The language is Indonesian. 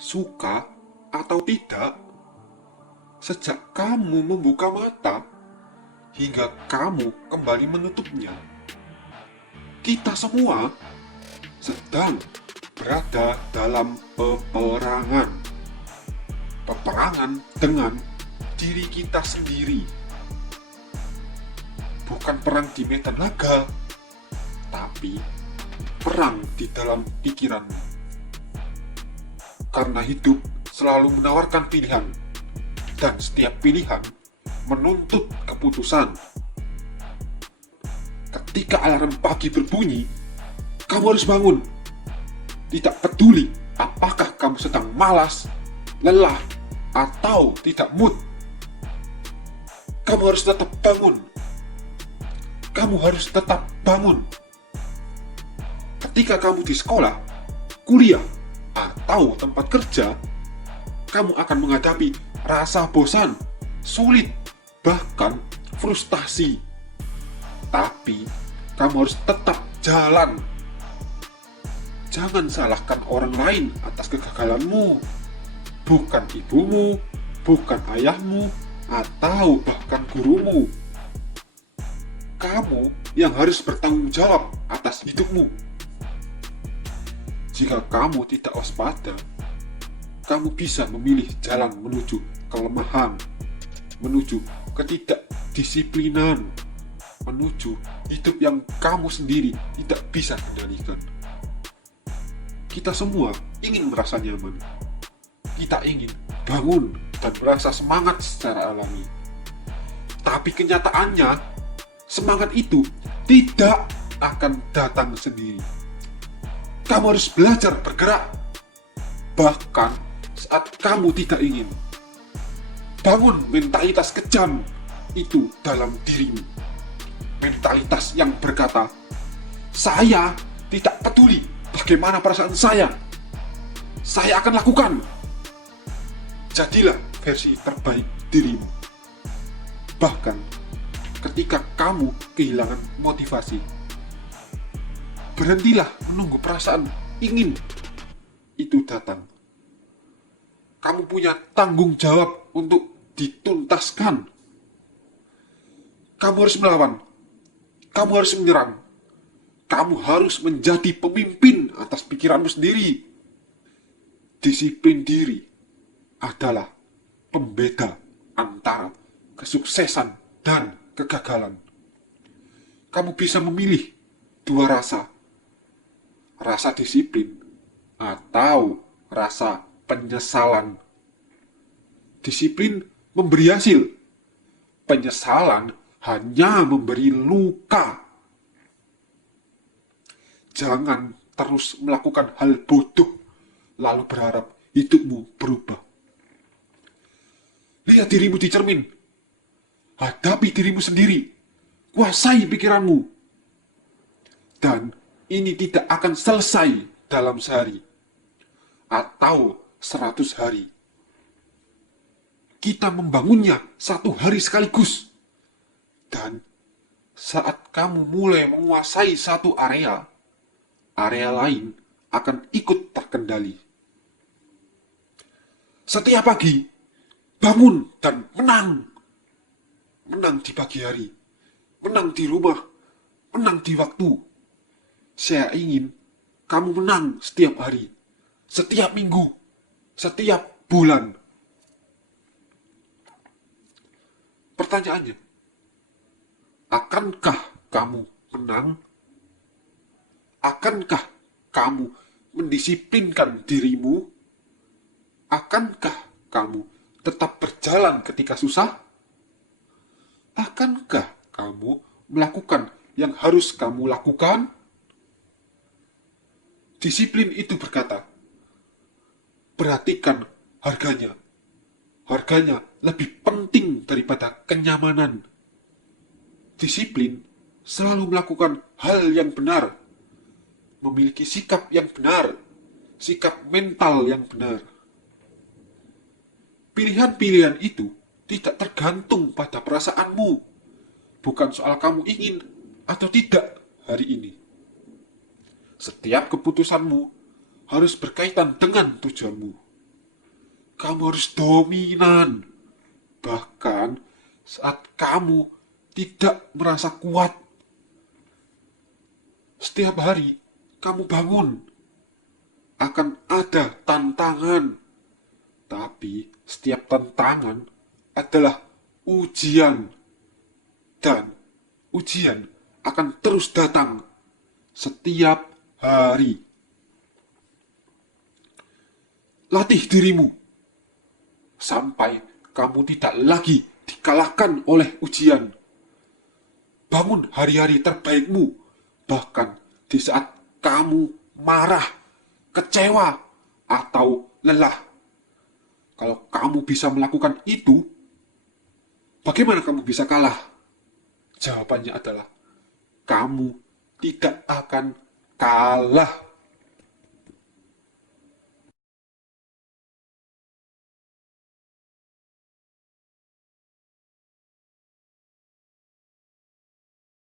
suka atau tidak, sejak kamu membuka mata hingga kamu kembali menutupnya, kita semua sedang berada dalam peperangan. Peperangan dengan diri kita sendiri. Bukan perang di medan laga, tapi perang di dalam pikiranmu. Karena hidup selalu menawarkan pilihan, dan setiap pilihan menuntut keputusan. Ketika alarm pagi berbunyi, kamu harus bangun. Tidak peduli apakah kamu sedang malas, lelah, atau tidak mood. Kamu harus tetap bangun. Kamu harus tetap bangun. Ketika kamu di sekolah, kuliah, atau tempat kerja, kamu akan menghadapi rasa bosan, sulit, bahkan frustasi. Tapi, kamu harus tetap jalan. Jangan salahkan orang lain atas kegagalanmu. Bukan ibumu, bukan ayahmu, atau bahkan gurumu. Kamu yang harus bertanggung jawab atas hidupmu. Jika kamu tidak waspada, kamu bisa memilih jalan menuju kelemahan, menuju ketidakdisiplinan, menuju hidup yang kamu sendiri tidak bisa kendalikan. Kita semua ingin merasa nyaman. Kita ingin bangun dan merasa semangat secara alami. Tapi kenyataannya, semangat itu tidak akan datang sendiri. Kamu harus belajar bergerak, bahkan saat kamu tidak ingin. Bangun mentalitas kejam itu dalam dirimu. Mentalitas yang berkata, saya tidak peduli bagaimana perasaan saya akan lakukan. Jadilah versi terbaik dirimu. Bahkan ketika kamu kehilangan motivasi, berhentilah menunggu perasaan ingin itu datang. Kamu punya tanggung jawab untuk dituntaskan. Kamu harus melawan. Kamu harus menyerang. Kamu harus menjadi pemimpin atas pikiranmu sendiri. Disiplin diri adalah pembeda antara kesuksesan dan kegagalan. Kamu bisa memilih dua rasa. Rasa disiplin atau rasa penyesalan. Disiplin memberi hasil. Penyesalan hanya memberi luka. Jangan terus melakukan hal bodoh lalu berharap hidupmu berubah. Lihat dirimu di cermin. Hadapi dirimu sendiri. Kuasai pikiranmu. Dan ini tidak akan selesai dalam sehari atau 100 hari. Kita membangunnya 1 hari sekaligus. Dan saat kamu mulai menguasai satu area lain akan ikut terkendali. Setiap pagi, bangun dan menang. Menang di pagi hari, menang di rumah, menang di waktu. Saya ingin kamu menang setiap hari, setiap minggu, setiap bulan. Pertanyaannya, akankah kamu menang? Akankah kamu mendisiplinkan dirimu? Akankah kamu tetap berjalan ketika susah? Akankah kamu melakukan yang harus kamu lakukan? Disiplin itu berkata, perhatikan harganya. Harganya lebih penting daripada kenyamanan. Disiplin selalu melakukan hal yang benar. Memiliki sikap yang benar. Sikap mental yang benar. Pilihan-pilihan itu tidak tergantung pada perasaanmu. Bukan soal kamu ingin atau tidak hari ini. Setiap keputusanmu harus berkaitan dengan tujuanmu. kamu harus dominan. Bahkan saat kamu tidak merasa kuat, setiap hari kamu bangun, akan ada tantangan. Tapi setiap tantangan adalah ujian. Dan ujian akan terus datang setiap hari. Latih dirimu sampai kamu tidak lagi dikalahkan oleh ujian. Bangun hari-hari terbaikmu, bahkan di saat kamu marah, kecewa, atau lelah. Kalau kamu bisa melakukan itu, bagaimana kamu bisa kalah? Jawabannya adalah kamu tidak akan kalah.